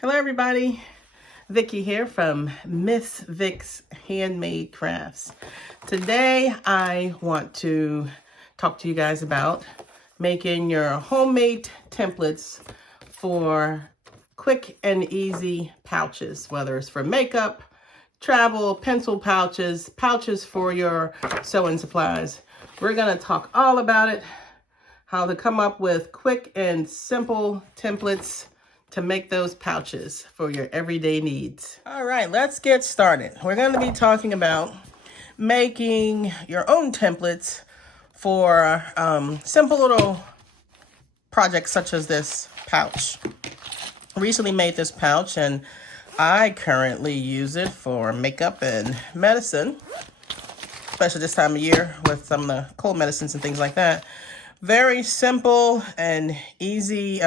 Hello everybody, Vicki here from Miss Vic's Handmade Crafts. Today I want to talk to you guys about making your homemade templates for quick and easy pouches, whether it's for makeup, travel, pencil pouches, pouches for your sewing supplies. We're going to talk all about it, how to come up with quick and simple templates to make those pouches for your everyday needs. All right, let's get started. We're going to be talking about making your own templates for simple little projects such as this pouch. I recently made this pouch and I currently use it for makeup and medicine, especially this time of year with some of the cold medicines and things like that. Very simple and easy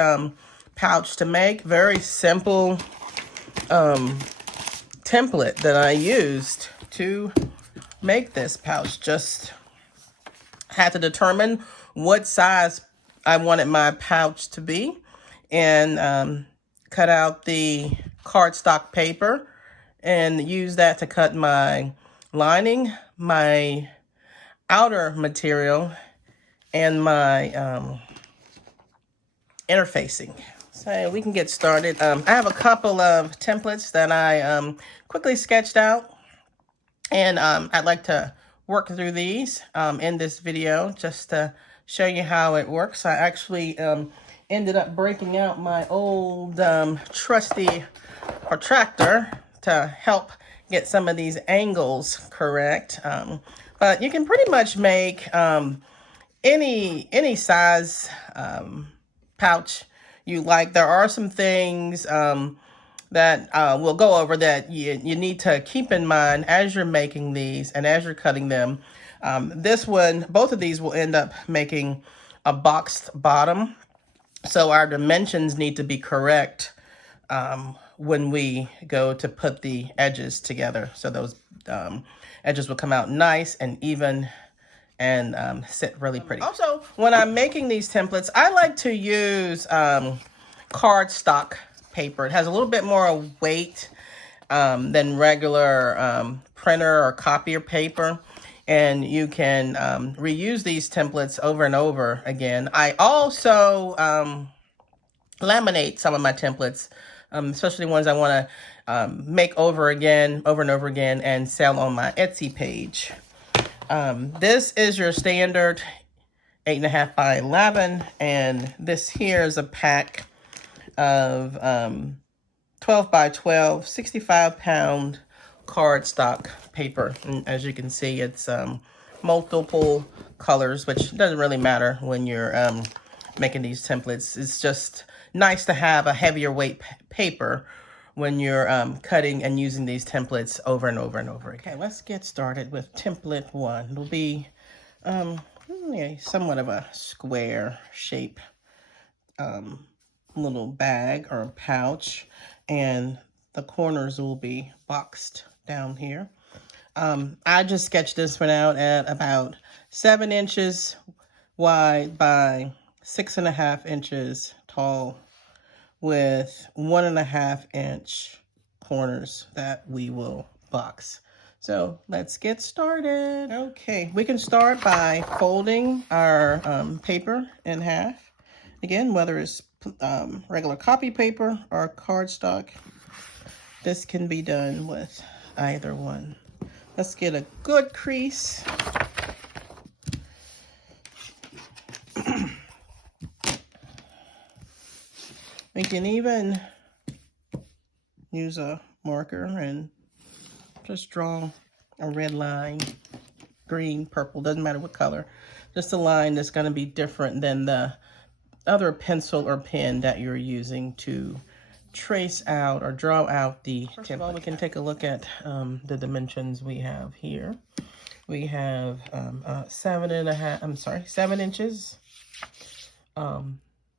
pouch to make. Very simple template that I used to make this pouch. Just had to determine what size I wanted my pouch to be and cut out the cardstock paper and use that to cut my lining, my outer material, and my interfacing. So we can get started. I have a couple of templates that I quickly sketched out, and I'd like to work through these in this video just to show you how it works. I actually ended up breaking out my old trusty protractor to help get some of these angles correct. But you can pretty much make any size pouch you like. There are some things that we'll go over that you need to keep in mind as you're making these and as you're cutting them. Both of these will end up making a boxed bottom, so our dimensions need to be correct when we go to put the edges together. So those edges will come out nice and even and sit really pretty. Also, when I'm making these templates, I like to use cardstock paper. It has a little bit more weight than regular printer or copier paper, and you can reuse these templates over and over again. I also laminate some of my templates, especially ones I want to make over and over again and sell on my Etsy page. This is your standard 8.5 by 11, and this here is a pack of 12 by 12, 65-pound cardstock paper. And as you can see, it's multiple colors, which doesn't really matter when you're making these templates. It's just nice to have a heavier weight paper when you're cutting and using these templates over and over and over again. Okay, let's get started with template 1. It'll be somewhat of a square shape little bag or pouch, and the corners will be boxed down here. I just sketched this one out at about 7 inches wide by 6.5 inches tall, with 1.5 inch corners that we will box. So let's get started. Okay, we can start by folding our paper in half. Again, whether it's regular copy paper or cardstock, this can be done with either one. Let's get a good crease. We can even use a marker and just draw a red line, green, purple, doesn't matter what color. Just a line that's going to be different than the other pencil or pen that you're using to trace out or draw out the template. First of all, we can take a look at the dimensions we have here. We have 7 inches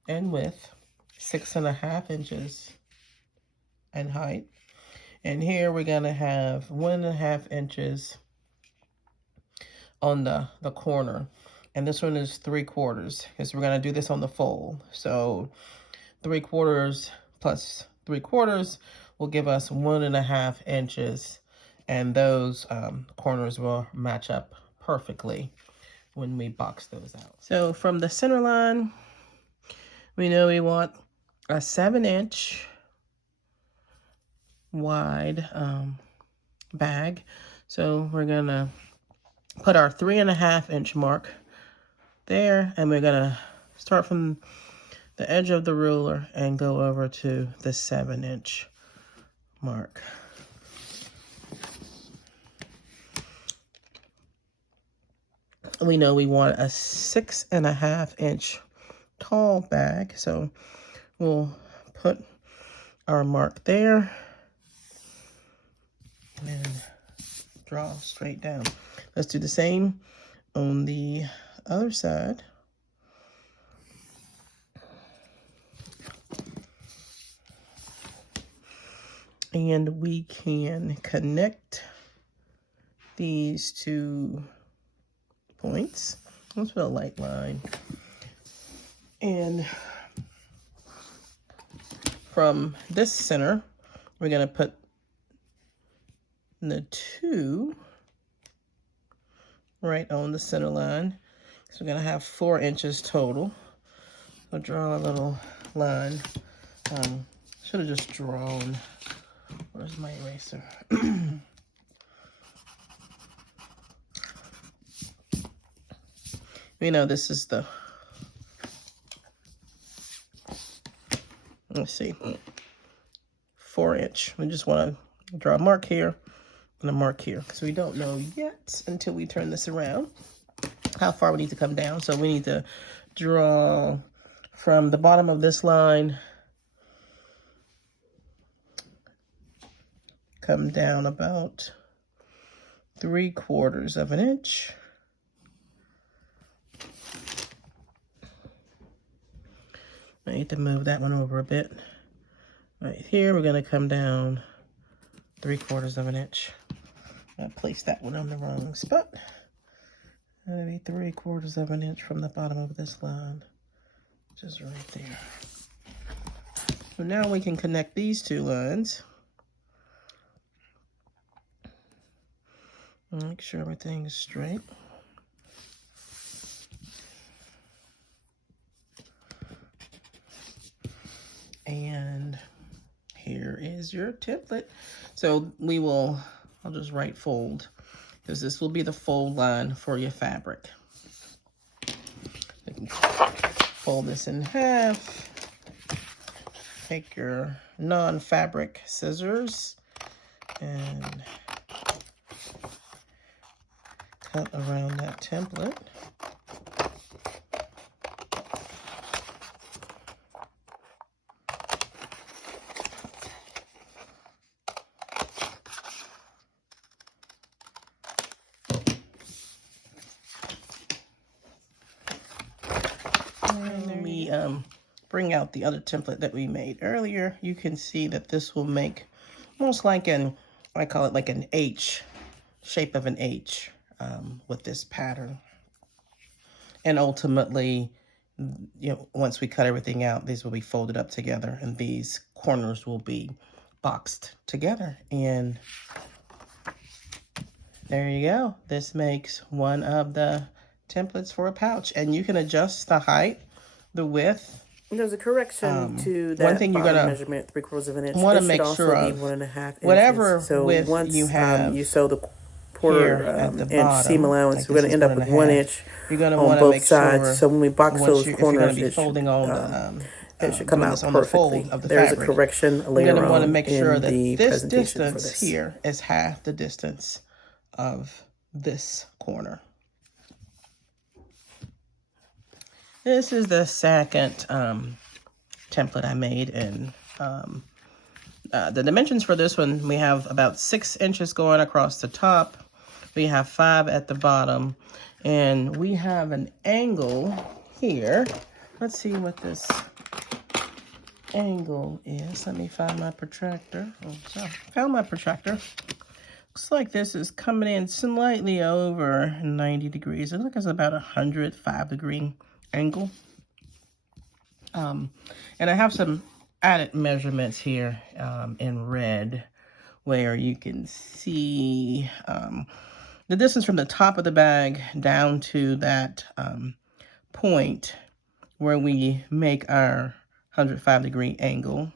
in width, 6.5 inches in height. And here we're gonna have 1.5 inches on the corner. And this one is 3/4, because we're gonna do this on the fold. So 3/4 plus 3/4 will give us 1.5 inches. And those corners will match up perfectly when we box those out. So from the center line, we know we want a 7-inch wide bag. So we're gonna put our 3.5-inch mark there, and we're gonna start from the edge of the ruler and go over to the 7-inch mark. We know we want a 6.5-inch tall bag, so we'll put our mark there and then draw straight down. Let's do the same on the other side. And we can connect these 2 points. Let's put a light line. And from this center, we're going to put the 2 right on the center line. So we're going to have 4 inches total. So draw a little line. Should have just drawn. Where's my eraser? We know this is the, let's see, 4-inch. We just want to draw a mark here and a mark here, because we don't know yet until we turn this around how far we need to come down. So we need to draw from the bottom of this line, come down about 3/4 of an inch. I need to move that one over a bit. Right here, we're going to come down 3/4 of an inch. I placed that one on the wrong spot. Maybe 3/4 of an inch from the bottom of this line, just right there. So now we can connect these 2 lines. Make sure everything is straight. And here is your template. So we will, I'll just write fold, because this will be the fold line for your fabric. You can fold this in half. Take your non-fabric scissors and cut around that template. And then we bring out the other template that we made earlier. You can see that this will make almost like an, I call it like an H, shape of an H with this pattern. And ultimately, you know, once we cut everything out, these will be folded up together and these corners will be boxed together. And there you go. This makes one of the templates for a pouch, and you can adjust the height, the width. There's a correction to that one thing you're gonna measurement, 3/4 of an inch. Want to make sure of 1.5 inches. whatever so width once you have. You sew the quarter inch seam allowance, like we're going to end up with 1 inch you're gonna on want both make sides. Sure so when we box those if corners, you're folding on it should come out on the fold perfectly. of the There's fabric. a correction later You're gonna on want to make sure that the this presentation for distance this. here is half the distance of this corner. This is the second template I made, and the dimensions for this one, we have about 6 inches going across the top. We have 5 at the bottom, and we have an angle here. Let's see what this angle is. Let me find my protractor. Oh, sorry. Found my protractor. Looks like this is coming in slightly over 90 degrees. It looks like it's about 105 degree angle. And I have some added measurements here in red, where you can see the distance from the top of the bag down to that point where we make our 105-degree angle.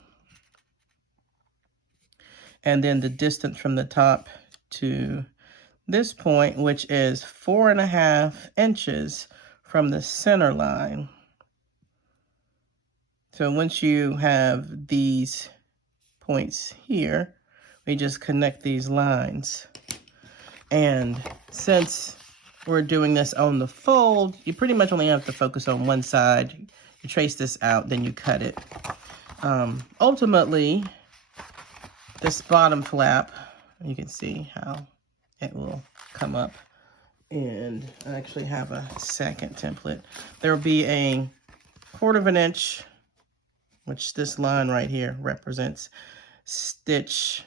And then the distance from the top to this point, which is 4.5 inches from the center line. So once you have these points here, we just connect these lines. And since we're doing this on the fold, you pretty much only have to focus on one side. You trace this out, then you cut it. Ultimately, this bottom flap, you can see how it will come up. And I actually have a second template. There will be a 1/4 inch, which this line right here represents, stitch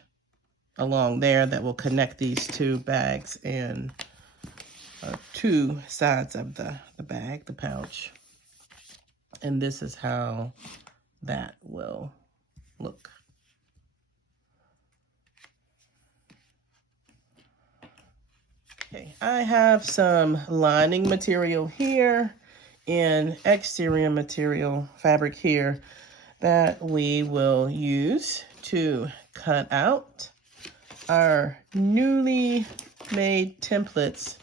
along there that will connect these two bags and two sides of the bag, the pouch. And this is how that will look. Okay, I have some lining material here and exterior material, fabric here, that we will use to cut out our newly made templates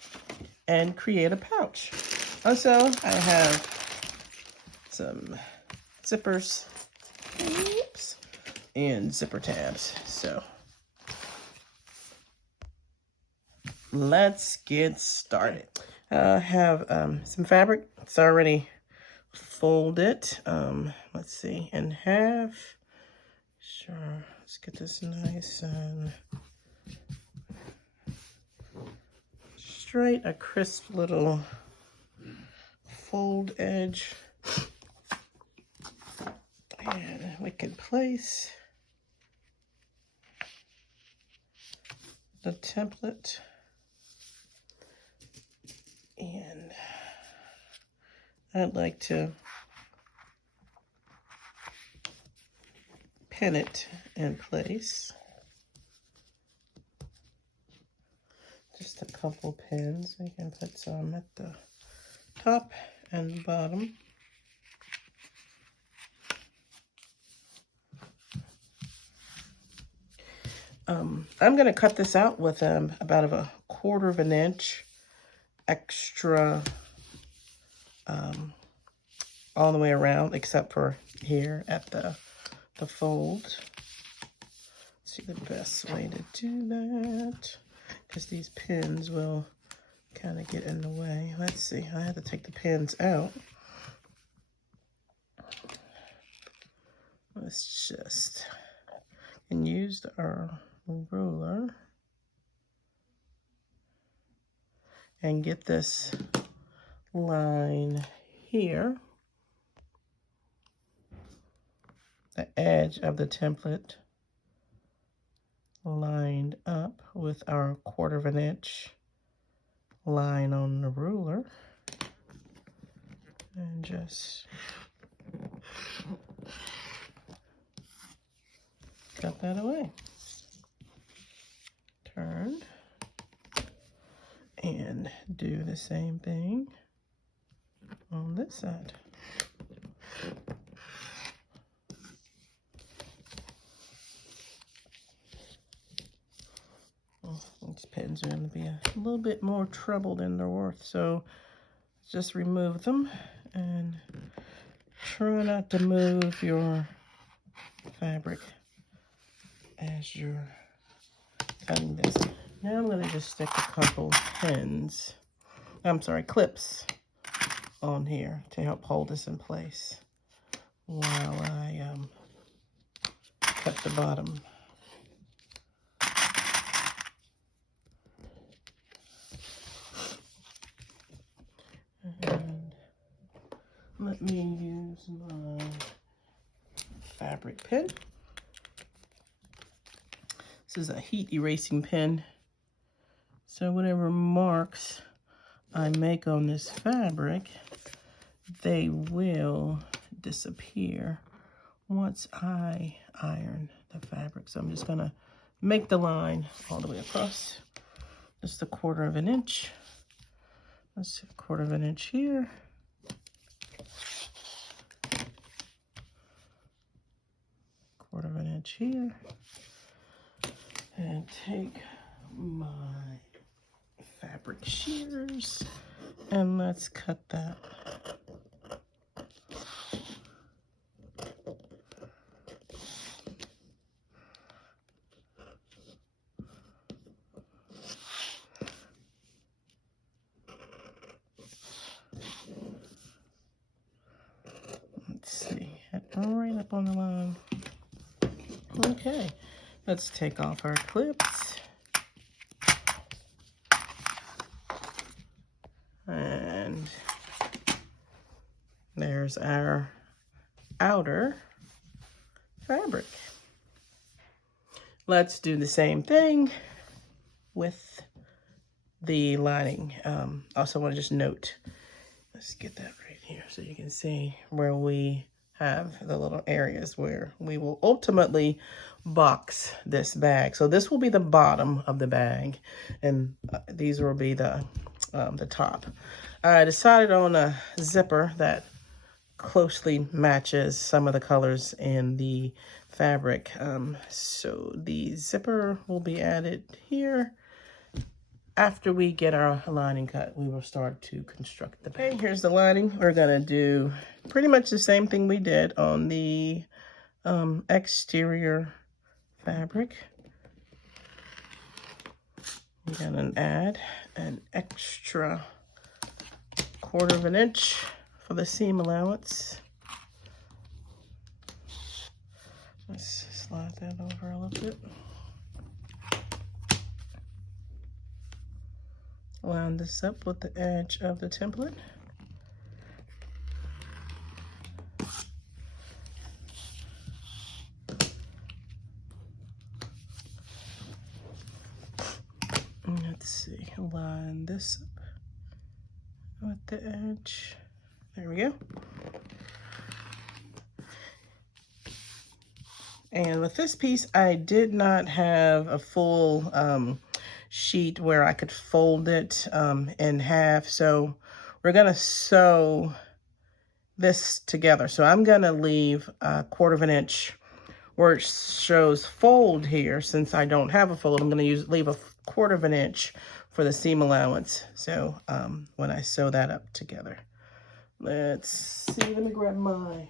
and create a pouch. Also, I have some zippers, oops, and zipper tabs. So let's get started. I have some fabric. It's already folded. Let's see, in half. Sure, let's get this nice and straight, a crisp little fold edge. And we can place the template, and I'd like to pin it in place. Just a couple pins. We can put some at the top and bottom. I'm going to cut this out with about a 1/4 inch extra all the way around, except for here at the fold. Let's see the best way to do that, because these pins will kind of get in the way. Let's see, I have to take the pins out. Let's just use our ruler and get this line here, the edge of the template lined up with our 1/4 inch line on the ruler, and just cut that away. Turn and do the same thing on this side. These pins are going to be a little bit more trouble than they're worth, so just remove them and try not to move your fabric as you're cutting this. Now I'm going to just stick a couple clips on here to help hold this in place while I cut the bottom. And let me use my fabric pen. This is a heat erasing pen, so whatever marks I make on this fabric, they will disappear once I iron the fabric. So I'm just gonna make the line all the way across, just 1/4 of an inch. Let's see, 1/4 of an inch here. Quarter of an inch here. And take my fabric shears and let's cut that. Let's see, head right up on the line. Okay, let's take off our clips. And there's our outer fabric. Let's do the same thing with the lining. Also want to just note, let's get that right here so you can see where we have the little areas where we will ultimately box this bag. So this will be the bottom of the bag, and these will be the top. I decided on a zipper that closely matches some of the colors in the fabric. So the zipper will be added here. After we get our lining cut, we will start to construct the bag. Okay, here's the lining. We're gonna do pretty much the same thing we did on the exterior fabric. We're gonna add an extra 1/4 of an inch for the seam allowance. Let's slide that over a little bit. Line this up with the edge of the template. Let's see, line this up with the edge. There we go. And with this piece, I did not have a full sheet where I could fold it in half. So we're gonna sew this together. So I'm gonna leave 1/4 of an inch where it shows fold here. Since I don't have a fold, I'm gonna leave a 1/4 of an inch for the seam allowance. So when I sew that up together. Let's see, let me grab my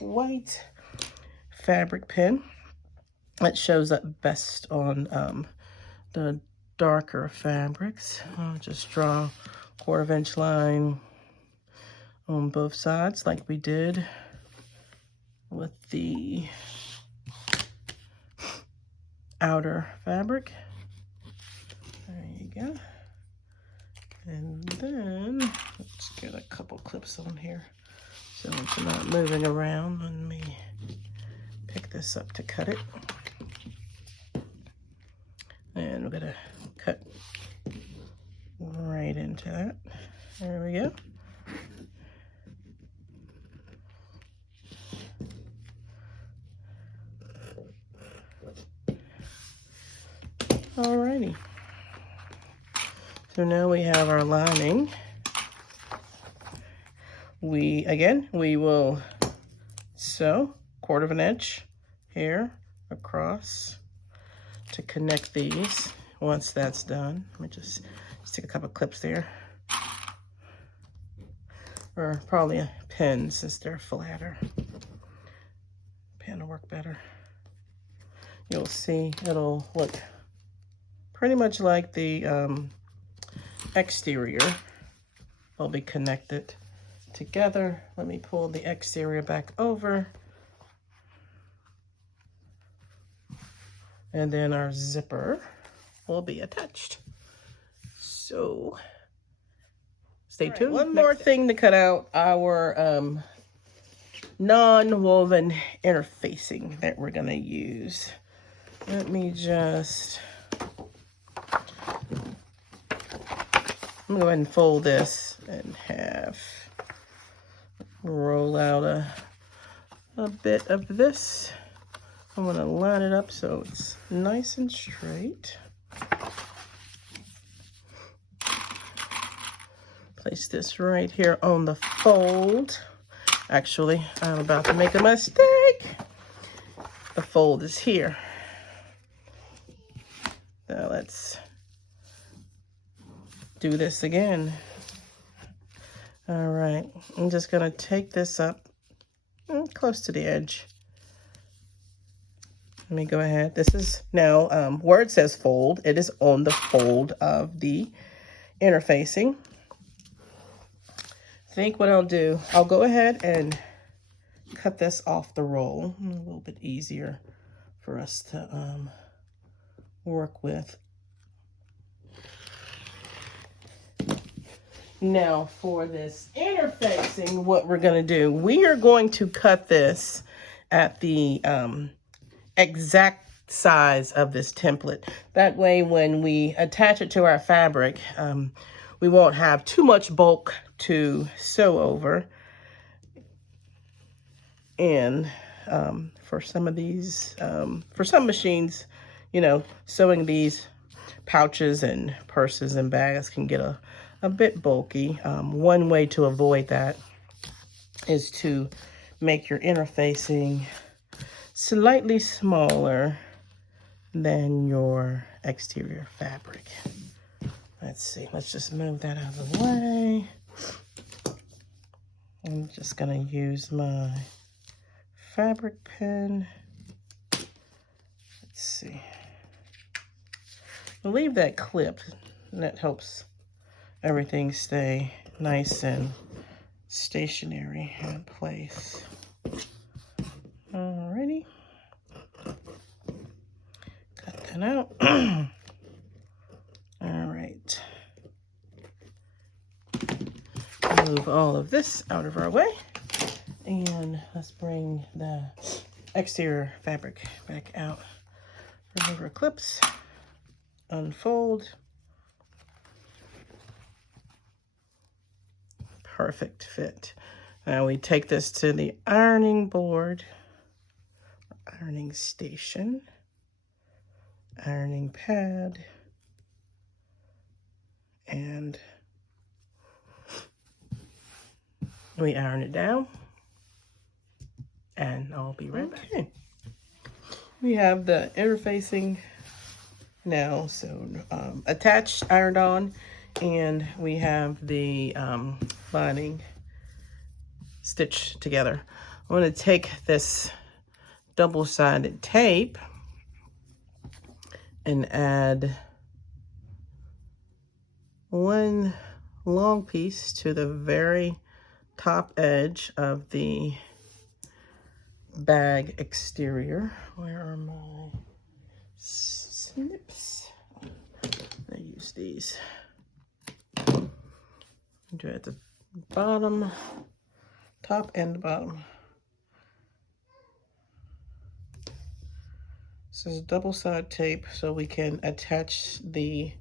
white fabric pen. It shows up best on the darker fabrics. I'll just draw 1/4 of inch line on both sides like we did with the outer fabric. There you go. And then let's get a couple clips on here so it's not moving around. Let me pick this up to cut it. And we're gonna cut right into that. There we go. Alrighty. So now we have our lining. We will sew 1/4 of an inch here across to connect these. Once that's done, let me just stick a couple clips there. Or probably a pin since they're flatter. Pen will work better. You'll see it'll look pretty much like the exterior. They'll be connected together. Let me pull the exterior back over. And then our zipper will be attached. So stay tuned. One more thing to cut out, our non-woven interfacing that we're gonna use. Let me just, I'm gonna go ahead and fold this in half. Roll out a bit of this. I'm going to line it up so it's nice and straight. Place this right here on the fold. Actually, I'm about to make a mistake. The fold is here. Now let's do this again. All right, I'm just gonna take this up close to the edge. Let me go ahead. This is now where it says fold, it is on the fold of the interfacing. I think what I'll do, I'll go ahead and cut this off the roll. A little bit easier for us to work with. Now for this interfacing, what we're going to do, we are going to cut this at the exact size of this template. That way when we attach it to our fabric, we won't have too much bulk to sew over. And for some of these, for some machines, you know, sewing these pouches and purses and bags can get a bit bulky. One way to avoid that is to make your interfacing slightly smaller than your exterior fabric. Let's see, let's just move that out of the way. I'm just gonna use my fabric pen. Let's see. I'll leave that clipped, and that helps everything stay nice and stationary in place. Alrighty. Cut that out. Alright. Move all of this out of our way. And let's bring the exterior fabric back out. Remove our clips. Unfold. Perfect fit. Now we take this to the ironing board, ironing station, ironing pad, and we iron it down, and I'll be right back. Okay. We have the interfacing now, so attached, ironed on, and we have the lining stitched together. I'm going to take this double-sided tape and add one long piece to the very top edge of the bag exterior. Where are my snips? I use these. Do it at the bottom, top and bottom. This is double-sided tape so we can attach the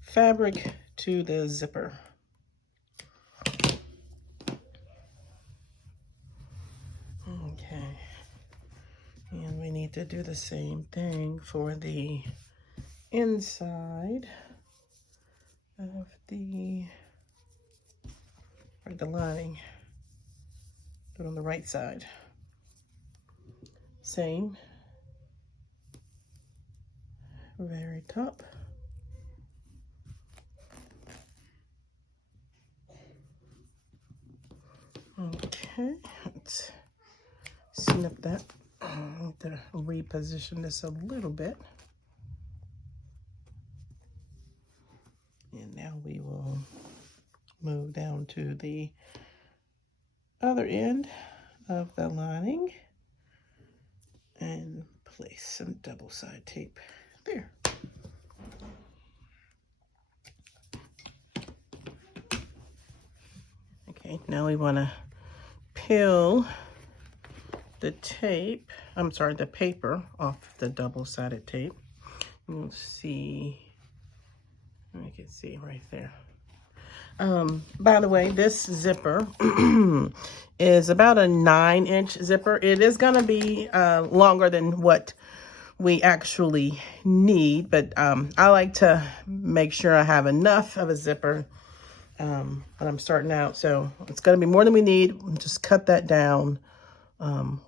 fabric to the zipper. Okay, and we need to do the same thing for the inside of the lining. Do it on the right side. Same. Very top. Okay, let's snip that. I need to reposition this a little bit. And now we will move down to the other end of the lining and place some double-sided tape there. Okay, now we want to peel the tape, the paper off the double-sided tape. You'll see, you can see right there. By the way, this zipper is about a 9-inch zipper. It is going to be longer than what we actually need, but I like to make sure I have enough of a zipper when I'm starting out. So it's going to be more than we need. Just cut that down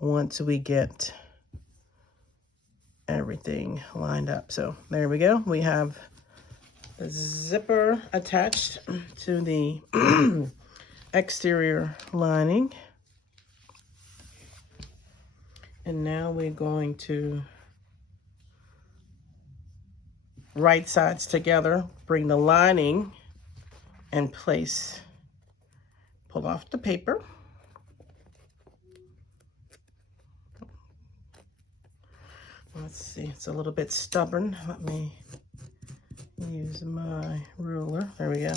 once we get everything lined up. So there we go. We have the zipper attached to the exterior lining. And now we're going to right sides together, bring the lining and pull off the paper. Let's see, it's a little bit stubborn. Let me use my ruler. There we go.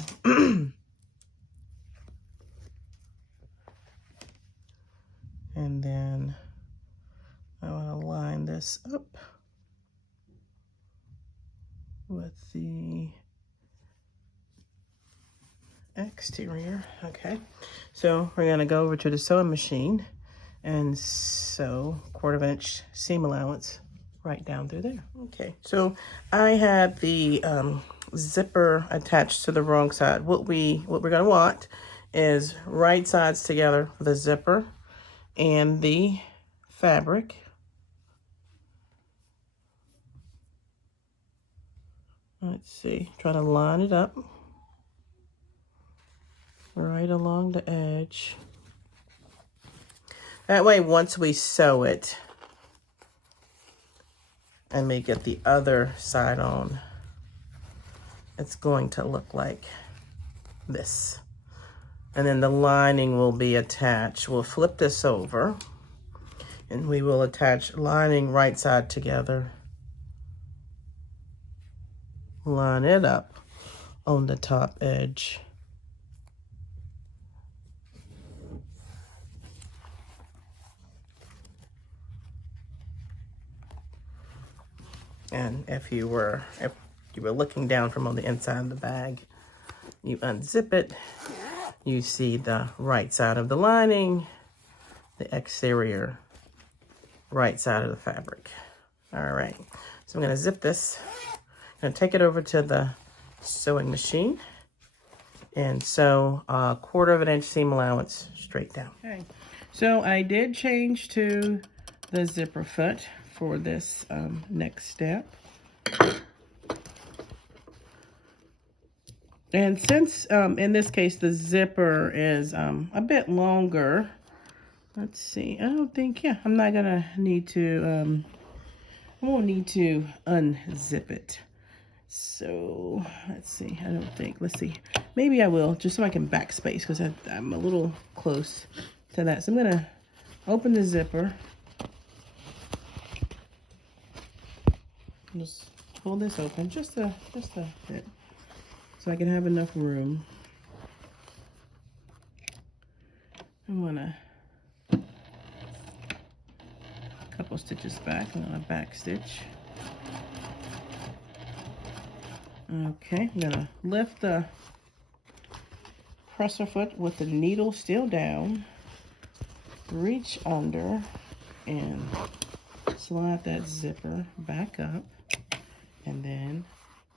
And then I want to line this up with the exterior. Okay, so we're going to go over to the sewing machine and sew 1/4 inch seam allowance right down through there. Okay, so I had the zipper attached to the wrong side. What we're going to want is right sides together for the zipper and the fabric. Let's see, try to line it up right along the edge. That way, once we sew it and we get the other side on, it's going to look like this. And then the lining will be attached. We'll flip this over and we will attach lining right side together. Line it up on the top edge. And if you were looking down from on the inside of the bag, you unzip it, you see the right side of the lining, the exterior right side of the fabric. All right, so I'm gonna zip this. I'm gonna take it over to the sewing machine and sew a 1/4 inch seam allowance straight down. Okay, so I did change to the zipper foot for this next step. And since in this case the zipper is a bit longer, let's see, I don't think, yeah, I'm not gonna need to, I won't need to unzip it. So let's see, I don't think, let's see, maybe I will, just so I can backspace, because I'm a little close to that. So I'm gonna open the zipper, just pull this open just a bit so I can have enough room. I want a couple stitches back and then a back stitch. Okay, I'm gonna lift the presser foot with the needle still down, reach under and slide that zipper back up, and then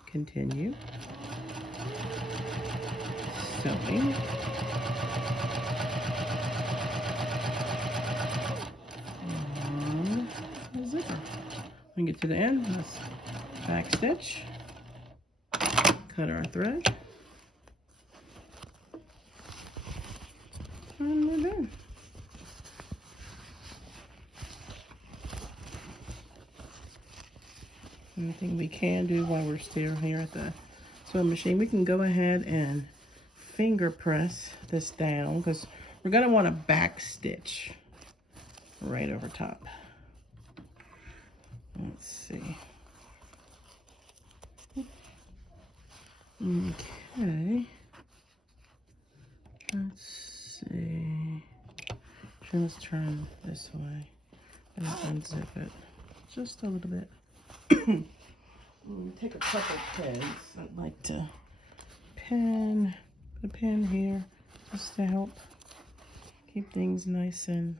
continue sewing. On the zipper. When we get to the end, let's back stitch, cut our thread, and we're done. Anything we can do while we're still here at the sewing machine, we can go ahead and finger press this down because we're going to want a back stitch right over top. Let's see. Okay. Let's see. Let's turn this way and unzip it just a little bit. Take a couple pins. I'd like to pin Put a pin here just to help keep things nice and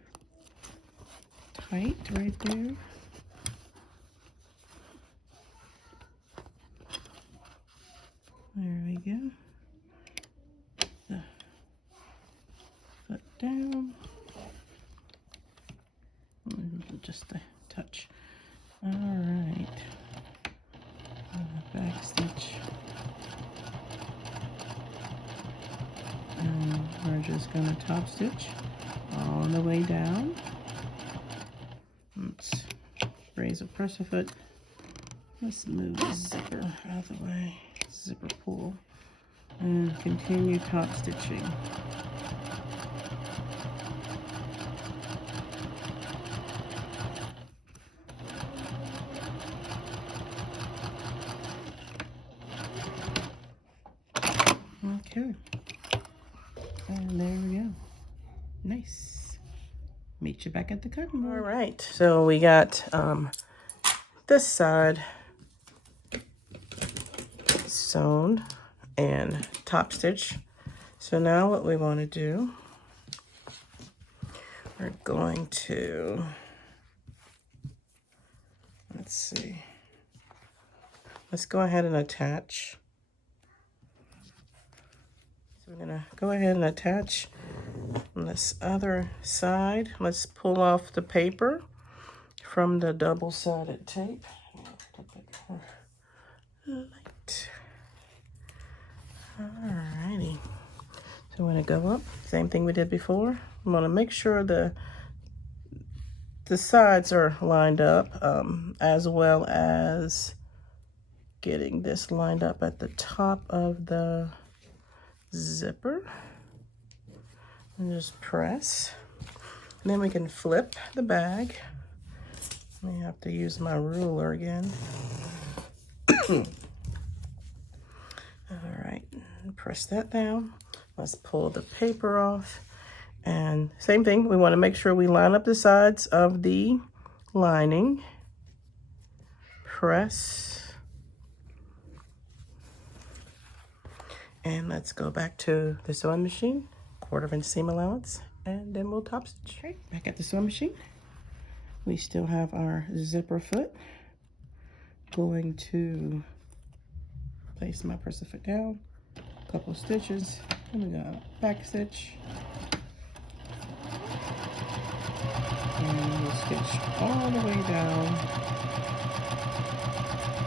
tight right there. There we go. Foot down. Just a touch. All right. Back stitch. And we're just gonna top stitch all the way down. Let's raise a presser foot. Let's move the zipper out of the way. Zipper pull. And continue top stitching. Okay. And there we go. Nice. Meet you back at the cutting board. All right. So we got this side sewn and top stitch. So now what we want to do, we're going to, let's see, let's go ahead and attach. So we're gonna go ahead and attach on this other side. Let's pull off the paper from the double-sided tape. Light. Alrighty. So we're gonna go up, same thing we did before. I'm gonna make sure the sides are lined up, as well as getting this lined up at the top of the zipper. And just press. And then we can flip the bag. I have to use my ruler again. All right, press that down. Let's pull the paper off. And same thing, we want to make sure we line up the sides of the lining. Press. And let's go back to the sewing machine, 1/4 inch seam allowance, and then we'll top stitch. Okay, back at the sewing machine. We still have our zipper foot. Going to place my presser foot down, a couple stitches, and we got a back stitch. And we'll stitch all the way down.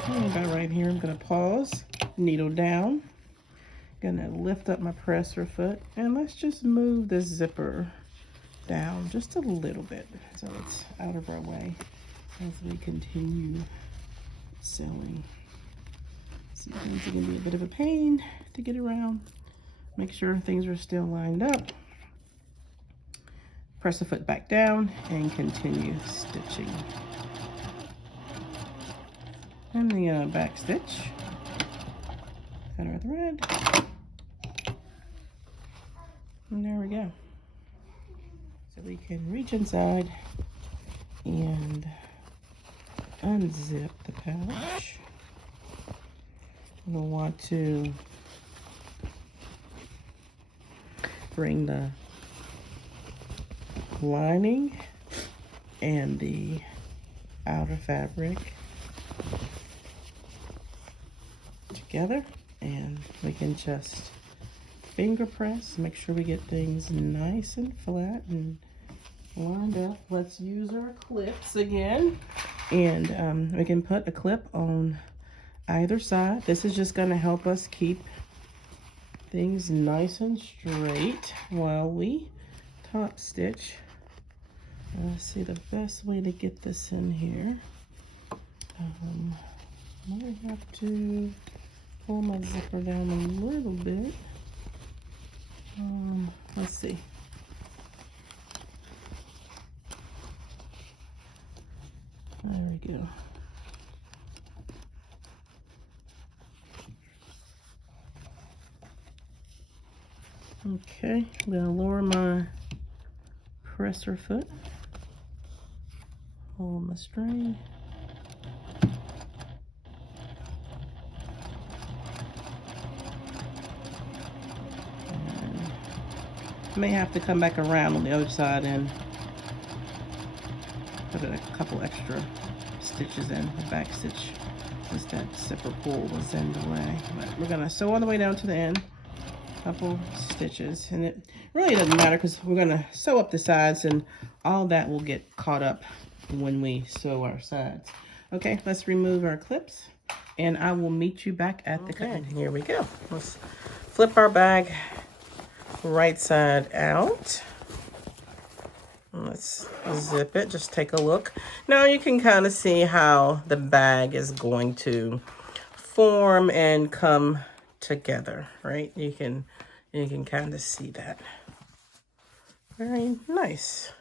And about right here, I'm gonna pause, needle down. Gonna lift up my presser foot, and let's just move this zipper down just a little bit so it's out of our way as we continue sewing. See, things are gonna be a bit of a pain to get around. Make sure things are still lined up. Press the foot back down and continue stitching. And the back stitch. Center of thread. And there we go. So we can reach inside and unzip the pouch. We'll want to bring the lining and the outer fabric together, and we can just finger press, make sure we get things nice and flat and lined up. Let's use our clips again, and we can put a clip on either side. This is just going to help us keep things nice and straight while we top stitch. Let's see the best way to get this in here. Might have to pull my zipper down a little bit. Let's see. There we go. Okay, I'm gonna lower my presser foot, hold my string, I may have to come back around on the other side and put a couple extra stitches in the back stitch, since that zipper pull was in the way. But we're gonna sew all the way down to the end, couple stitches, and it really doesn't matter because we're gonna sew up the sides and all that will get caught up when we sew our sides. Okay, let's remove our clips and I will meet you back at the cutting. Here we go. Let's flip our bag right side out. Let's zip it, just take a look. Now you can kind of see how the bag is going to form and come together, right? You can kind of see that. Very nice.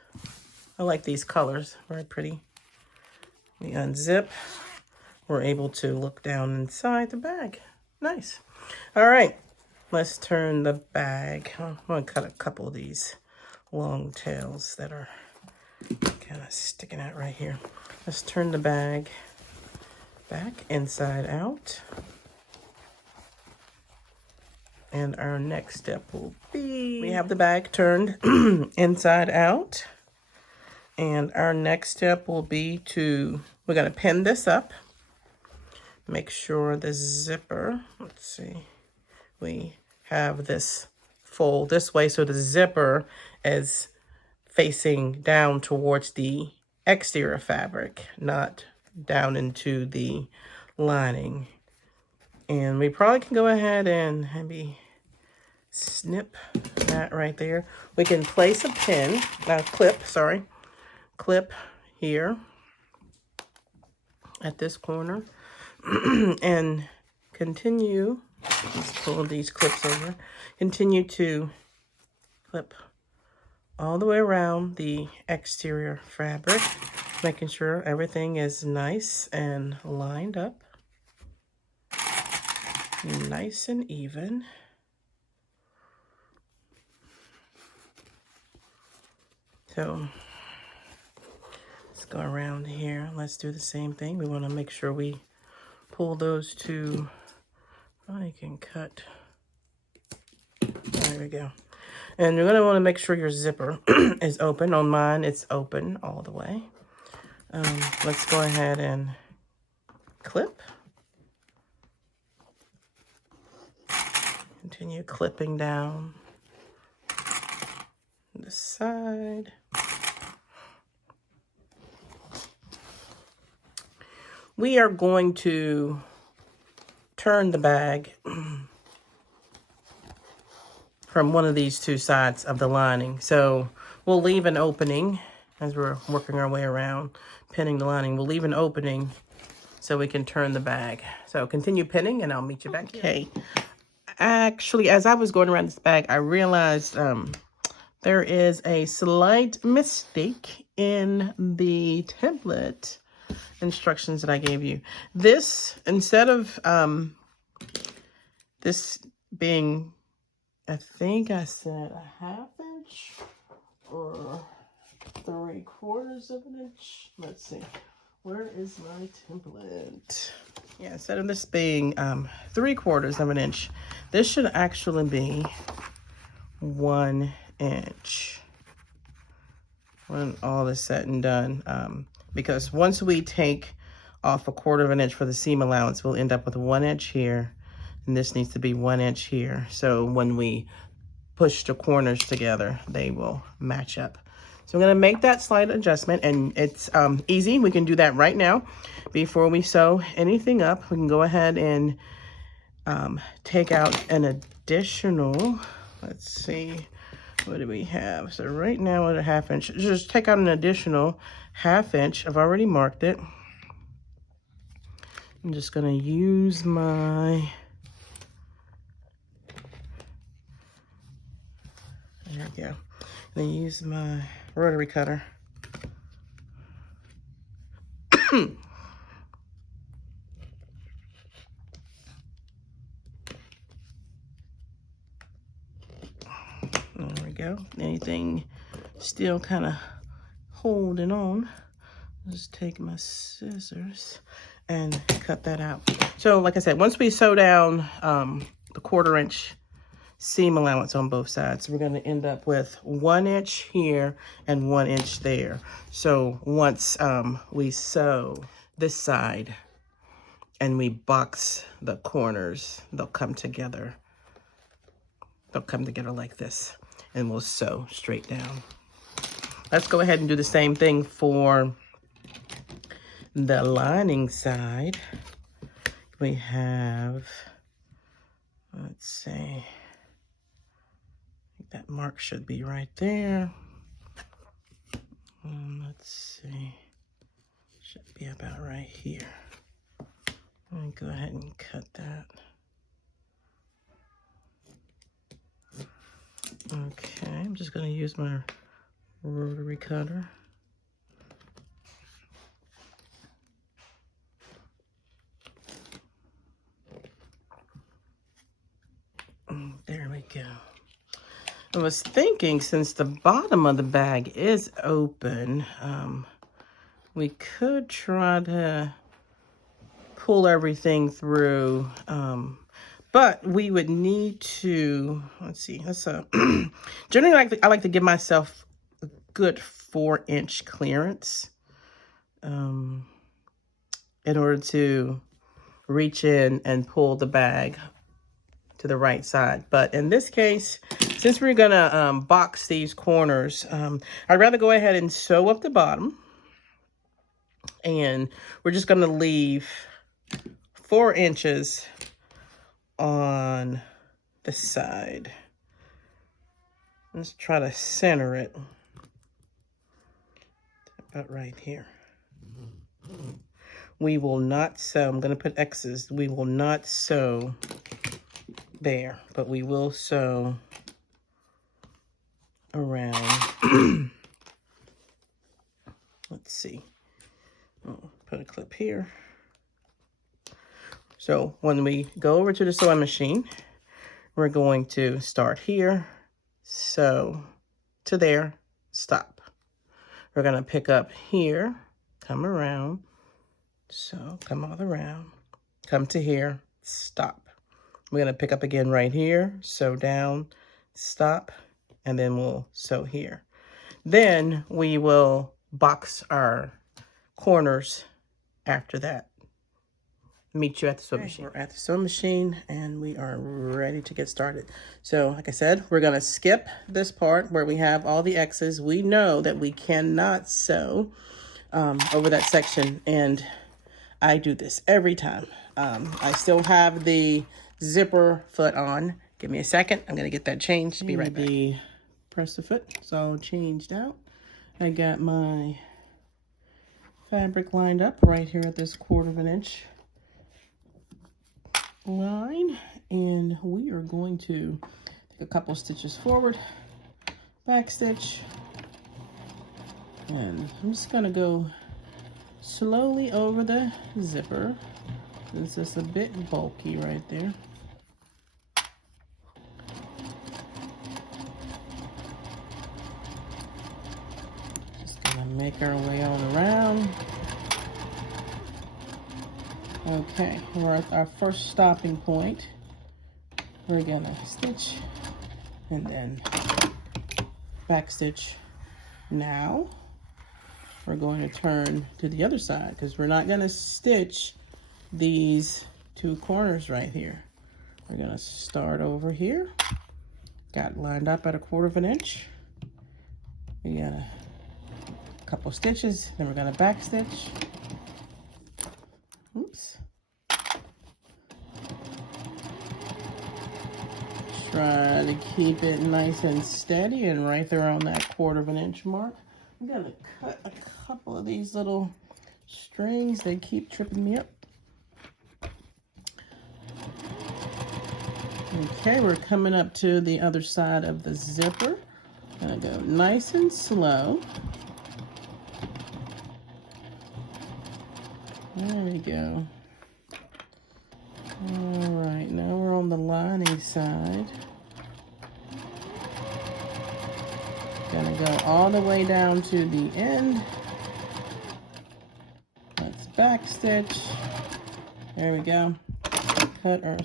I like these colors, very pretty. We unzip, we're able to look down inside the bag. Nice. All right, let's turn the bag. I'm gonna cut a couple of these long tails that are kind of sticking out right here. Let's turn the bag back inside out. And our next step will be, we have the bag turned inside out. And our next step will be we're gonna pin this up. Make sure the zipper, let's see, we have this fold this way so the zipper is facing down towards the exterior fabric, not down into the lining. And we probably can go ahead and maybe snip that right there. We can place a clip here at this corner and continue, let's pull these clips over, continue to clip all the way around the exterior fabric, making sure everything is nice and lined up, nice and even. So let's go around here. Let's do the same thing. We want to make sure we pull those two. I can cut. There we go. And you're going to want to make sure your zipper is open. On mine, it's open all the way. Let's go ahead and clip. Continue clipping down the side. We are going to turn the bag from one of these two sides of the lining. So we'll leave an opening as we're working our way around, pinning the lining. We'll leave an opening so we can turn the bag. So continue pinning and I'll meet you back here. Okay. Actually, as I was going around this bag, I realized there is a slight mistake in the template instructions that I gave you. This, instead of this being, I think I said a 1/2 inch or 3/4 of an inch. Let's see. Where is my template? Yeah, instead of this being 3/4 of an inch, this should actually be 1 inch when all is said and done. Because once we take off 1/4 of an inch for the seam allowance, we'll end up with 1 inch here, and this needs to be 1 inch here. So when we push the corners together, they will match up. So I'm gonna make that slight adjustment, and it's easy. We can do that right now. Before we sew anything up, we can go ahead and take out an additional, let's see, what do we have? So right now at a 1/2 inch, just take out an additional 1/2 inch. I've already marked it. I'm just gonna use my, there we go. I'm gonna use my rotary cutter. There we go. Anything still kind of holding on, just take my scissors and cut that out. So like I said, once we sew down the 1/4 inch seam allowance on both sides. So we're going to end up with 1 inch here and 1 inch there. So once we sew this side and we box the corners, they'll come together. They'll come together like this, and we'll sew straight down. Let's go ahead and do the same thing for the lining side. We have, let's see, I think that mark should be right there. Let's see, should be about right here. Let me go ahead and cut that. Okay, I'm just going to use my rotary cutter. There we go. I was thinking, since the bottom of the bag is open, we could try to pull everything through, but we would need to, let's see, that's a, generally I like to give myself a good 4-inch clearance in order to reach in and pull the bag to the right side. But in this case, since we're gonna box these corners, I'd rather go ahead and sew up the bottom, and we're just gonna leave 4 inches on the side. Let's try to center it about right here. We will not sew, I'm gonna put X's, we will not sew there, but we will sew around. Let's see, I'll put a clip here. So when we go over to the sewing machine, we're going to start here, sew to there, stop. We're gonna pick up here, come around, so come all around, come to here, stop. We're gonna pick up again right here, sew down, stop, and then we'll sew here. Then we will box our corners after that. Meet you at the sewing machine. We're at the sewing machine and we are ready to get started. So like I said, we're gonna skip this part where we have all the X's. We know that we cannot sew over that section, and I do this every time. I still have the zipper foot on. Give me a second, I'm gonna get that changed. Be right back. The presser foot is all changed out. I got my fabric lined up right here at this 1/4 inch line, and we are going to take a couple stitches forward, back stitch, and I'm just gonna go slowly over the zipper. It's just a bit bulky right there. Just gonna make our way on around. Okay, we're at our first stopping point. We're gonna stitch and then back stitch. Now we're going to turn to the other side because we're not gonna stitch these 2 corners right here. We're gonna start over here. Got lined up at a 1/4 inch. We got a couple stitches, then we're gonna back stitch. Oops. Try to keep it nice and steady and right there on that 1/4 inch mark. I'm gonna cut a couple of these little strings. They keep tripping me up. Okay, we're coming up to the other side of the zipper. Gonna go nice and slow. There we go. All right, now we're on the lining side. Gonna go all the way down to the end. Let's back stitch. There we go. Cut our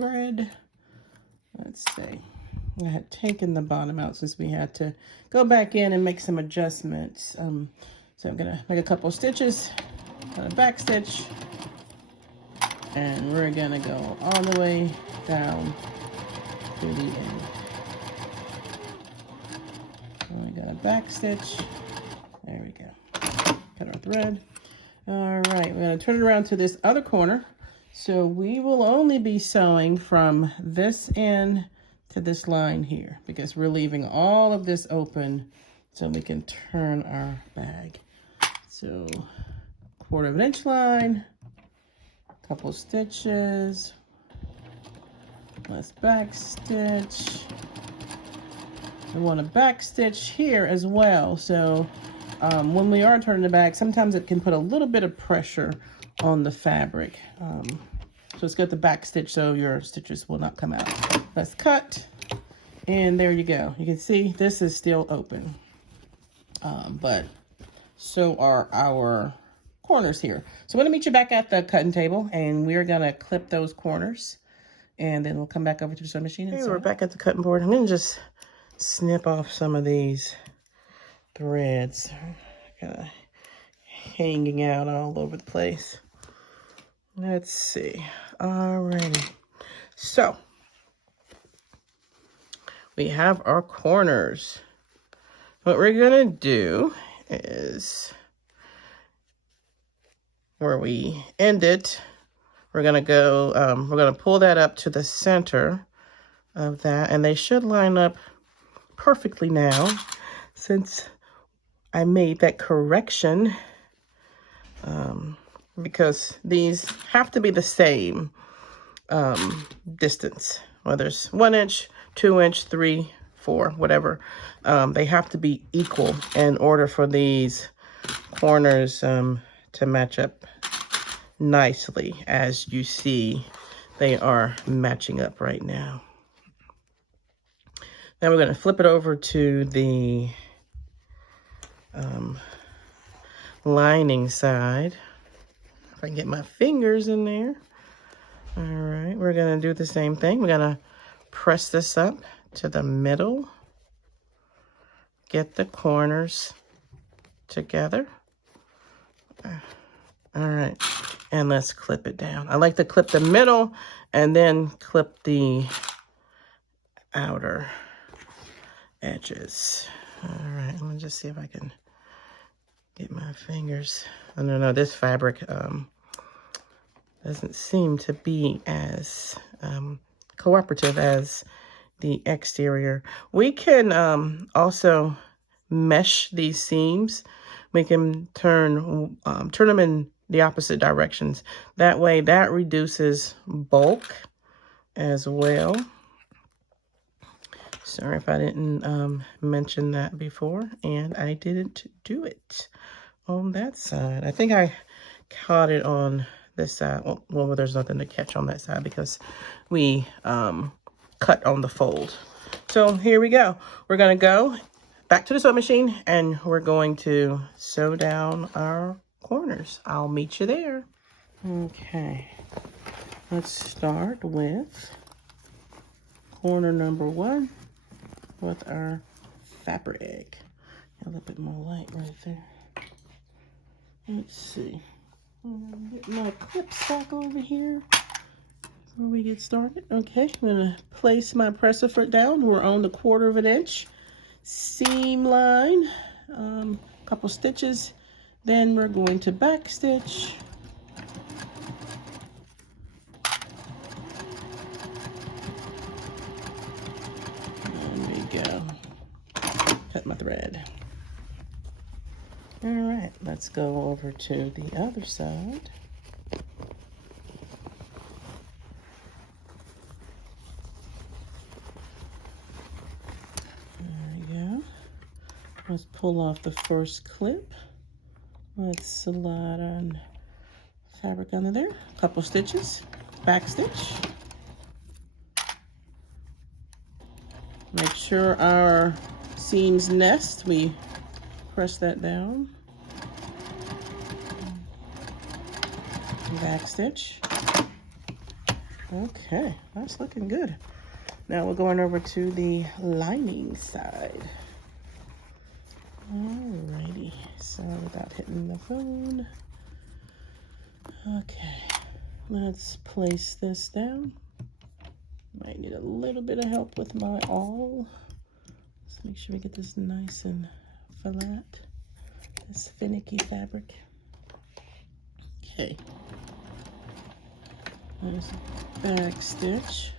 thread. Let's see. I had taken the bottom out since we had to go back in and make some adjustments. So I'm gonna make a couple stitches, a back stitch, and we're gonna go all the way down to the end. We got a back stitch. There we go. Cut our thread. All right, we're gonna turn it around to this other corner. So we will only be sewing from this end to this line here because we're leaving all of this open so we can turn our bag. So 1/4 inch line, couple stitches, let's back stitch. We want a back stitch here as well. So when we are turning the bag, sometimes it can put a little bit of pressure on the fabric. So it's got the back stitch so your stitches will not come out. Let's cut, and there you go. You can see this is still open, but so are our corners here. So I'm gonna meet you back at the cutting table, and we're gonna clip those corners, and then we'll come back over to the sewing machine. And we're back at the cutting board. I'm gonna just snip off some of these threads, kind of hanging out all over the place. Let's see. Alrighty. So we have our corners. What we're gonna do is where we ended, we're gonna go, we're gonna pull that up to the center of that, and they should line up perfectly now since I made that correction, because these have to be the same distance, whether it's 1 inch, 2 inch, 3, 4, whatever. They have to be equal in order for these corners to match up nicely. As you see, they are matching up right now. Now we're going to flip it over to the lining side. If I can get my fingers in there. All right, we're going to do the same thing. We're going to press this up to the middle. Get the corners together. All right, and let's clip it down. I like to clip the middle and then clip the outer edges. All right, let me just see if I can get my fingers. I don't know, this fabric doesn't seem to be as cooperative as the exterior. We can also mesh these seams. We can turn them in the opposite directions. That way, that reduces bulk as well. Sorry if I didn't mention that before, and I didn't do it on that side. I think I caught it on this side. Well, there's nothing to catch on that side because we cut on the fold. So here we go. We're gonna go back to the sewing machine and we're going to sew down our corners. I'll meet you there. Okay, let's start with corner number 1 with our fabric. A little bit more light right there. Let's see. Get my clips back over here before we get started. Okay, I'm gonna place my presser foot down. We're on the 1/4 inch seam line. Couple stitches. Then we're going to back stitch. There we go. Cut my thread. All right, let's go over to the other side. There we go. Let's pull off the first clip. Let's slide on fabric under there. Couple stitches, back stitch. Make sure our seams nest. We press that down. Back stitch. Okay, that's looking good. Now we're going over to the lining side. Alrighty, so without hitting the phone. Okay, let's place this down. Might need a little bit of help with my awl. Let's make sure we get this nice and flat. This finicky fabric. Okay. There's a back stitch.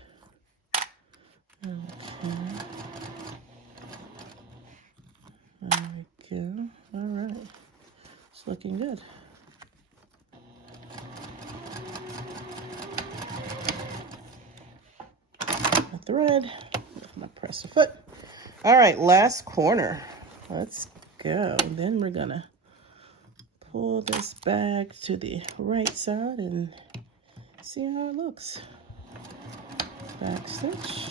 Okay. There we go. All right. It's looking good. A thread. I'm gonna press a foot. All right, last corner. Let's go. Then we're gonna pull this back to the right side and see how it looks. Back stitch.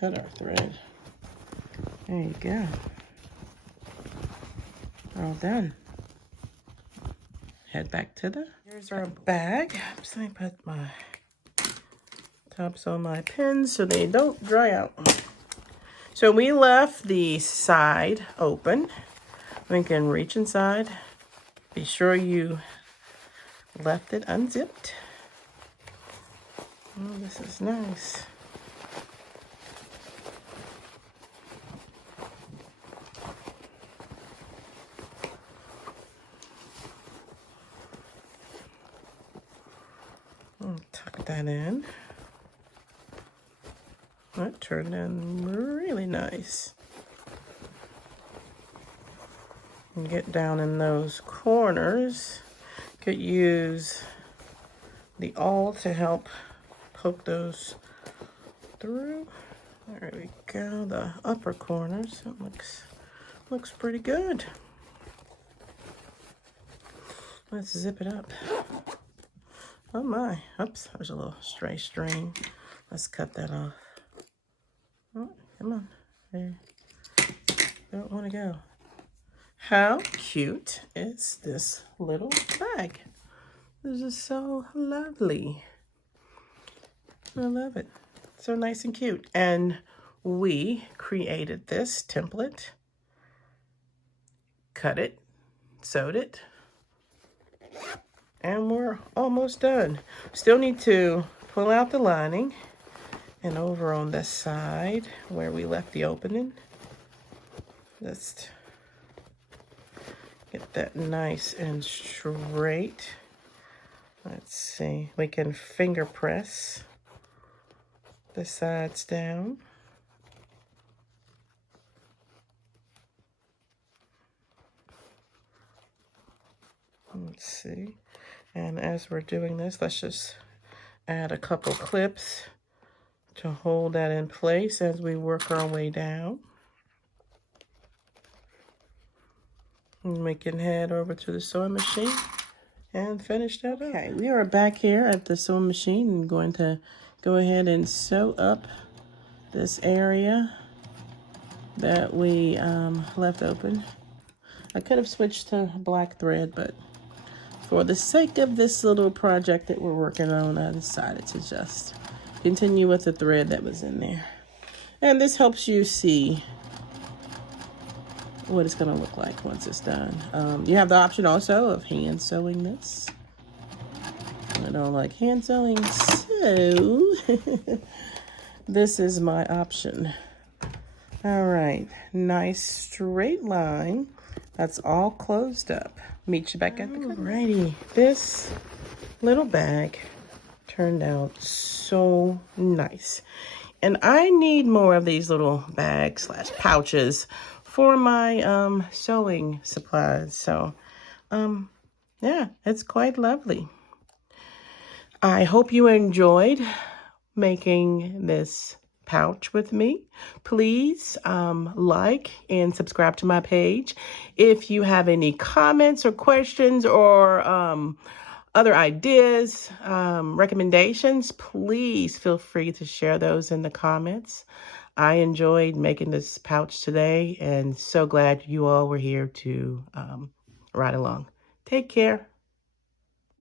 Cut our thread. There you go. All done. Head back to the, here's our bag. Oops, let me put my tops on my pins so they don't dry out. So we left the side open. We can reach inside. Be sure you left it unzipped. Oh, this is nice. Tuck that in. That turned in really nice. And get down in those corners. Could use the awl to help poke those through. There we go. The upper corners. It looks pretty good. Let's zip it up. Oh my, oops, there's a little stray string. Let's cut that off. Oh, come on, there. Don't want to go. How cute is this little bag? This is so lovely. I love it. So nice and cute. And we created this template, cut it, sewed it, and we're almost done. Still need to pull out the lining, and over on this side where we left the opening, just get that nice and straight. Let's see, we can finger press the sides down. Let's see. And as we're doing this, let's just add a couple clips to hold that in place as we work our way down. And we can head over to the sewing machine and finish that up. Okay, we are back here at the sewing machine and going to go ahead and sew up this area that we left open. I could have switched to black thread, but for the sake of this little project that we're working on, I decided to just continue with the thread that was in there. And this helps you see what it's going to look like once it's done. You have the option also of hand sewing this. I don't like hand sewing, so this is my option. All right, nice straight line. That's all closed up. Meet you back at the cutting. Alrighty, this little bag turned out so nice. And I need more of these little bags / pouches for my sewing supplies. So, yeah, it's quite lovely. I hope you enjoyed making this pouch with me. Please like and subscribe to my page. If you have any comments or questions or other ideas, recommendations, please feel free to share those in the comments. I enjoyed making this pouch today, and so glad you all were here to ride along. Take care.